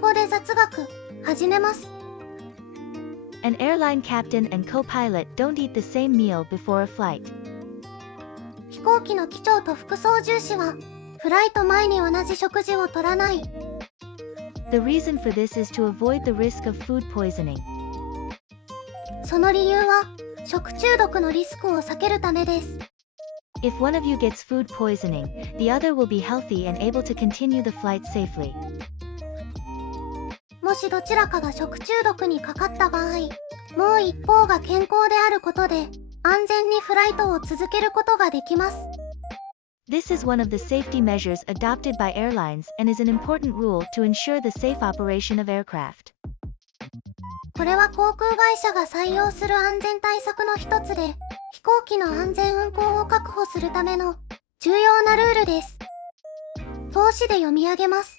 語で雑学始めます。 An airline captain and co-pilot don't eat the same meal before a flight. 飛行機の機長と副操縦士はフライト前に同じ食事をとらない。 The reason for this is to avoid the risk of food poisoning. その理由は食中毒のリスクを避けるためです。 If one of you gets food poisoning, the other will be healthy and able to continue the flight safely. もしどちらかが食中毒にかかった場合、もう一方が健康であることで安全にフライトを続けることができます。 This is one of the safety measures adopted by airlines and is an important rule to ensure the safe operation of aircraft. これは航空会社が採用する安全対策の一つで、飛行機の安全運航を確保するための重要なルールです。通しで読み上げます。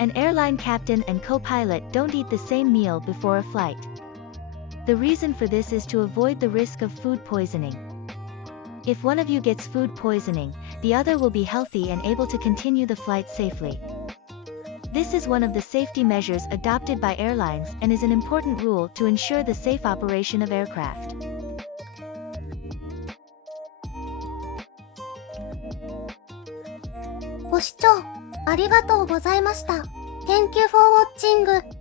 An airline captain and co-pilot don't eat the same meal before a flight. The reason for this is to avoid the risk of food poisoning. If one of you gets food poisoning, the other will be healthy and able to continue the flight safely. This is one of the safety measures adopted by airlines and is an important rule to ensure the safe operation of aircraft. ご視聴ありがとうございました。Thank you for watching.